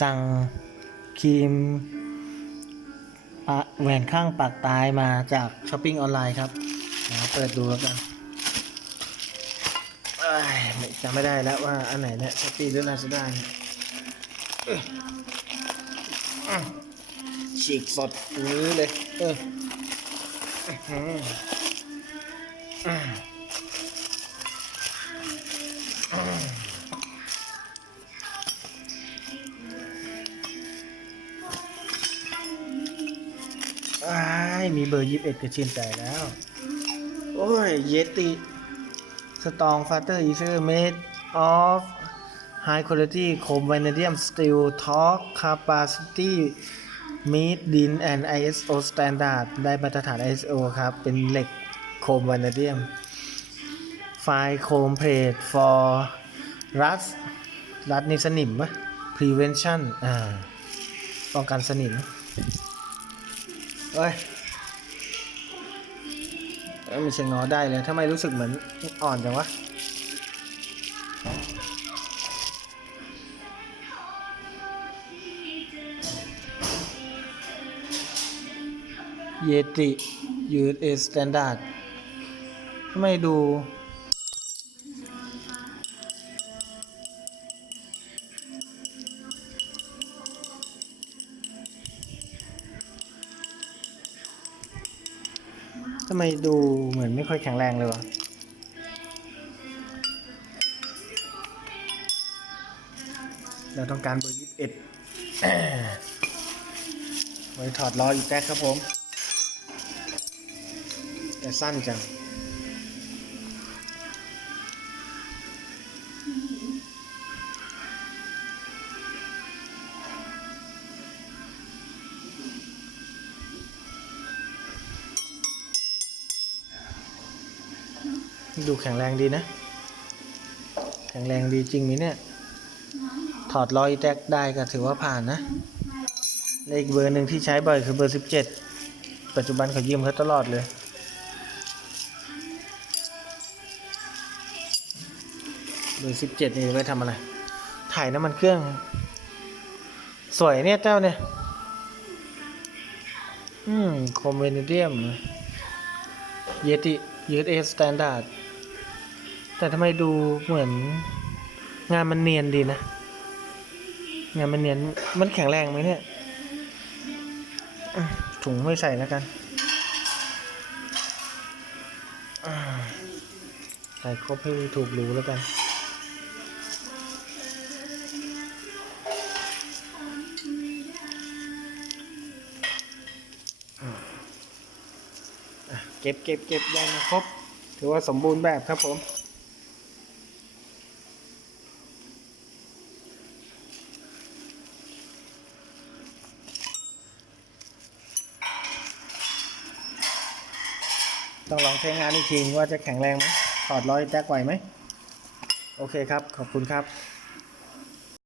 สั่งครีมแหวนข้างปากตายมาจากช้อปปิ้งออนไลน์ครับเดี๋ยวเปิดดูแล้วกันจำไม่ได้แล้วว่าอันไหนเนี่ยช้อปปี้หรือลาซาด้าเนี่ยเอ้ฉีกสดนี้เลย เออ มีเบอร์ยี่สิบเอ็ดก็ชื่นใจแล้ว โอ้ย เยติสตองฟาเตอร์อีเซอร์เมดออฟไฮคุณภาพคมไวเนเดียมสตีลท็อร์คาปาซิตี้มีดดินแอนด์ ISO Standard ได้มาตรฐาน ISO ครับ เป็นเหล็กโคมไวเนเดียม ไฟโคมเพลท for rust รัดในสนิมปะ prevention อ่า ป้องกันสนิม เอ้ย ไมันเชงงอได้เลยทำไมรู้สึกเหมือนอ่อนจังวะเยติยูเอสแตนดาร์ดทำไมดูำไมดูเหมือนไม่ค่อยแข็งแรงเลยวะเราต้องการเบอร์ยี่สิบเอ็ดไว้ถอดล้ออีกแท็กครับผม แต่สั้นจัง ดูแข็งแรงดีนะ แข็งแรงดีจริงไหมเนี่ย ถอดรอยแจ็คได้ก็ถือว่าผ่านนะ เลขเบอร์หนึ่งที่ใช้บ่อยคือเบอร์สิบเจ็ดปัจจุบันเขายืมเขาตลอดเลย เบอร์สิบเจ็ดนี่ไว้ทำอะไร ถ่ายน้ำมันเครื่อง สวยเนี่ยเจ้าเนี่ย อืม คอมเวนิเดียม เยติยูเอสแตนดาร์ด แต่ทำไมดูเหมือนงานมันเนียนดีนะ งานมันเนียนมันแข็งแรงไหมเนี่ยถุงไม่ใส่แล้วกันใส่ครบให้ถูกรู้แล้วกันเก็บเก็บเก็บได้มาครบถือว่าสมบูรณ์แบบครับผม ต้องลองใช้งานอีกทีว่าจะแข็งแรงไหมถอดร้อยแจ็คไหวไหม โอเคครับ ขอบคุณครับ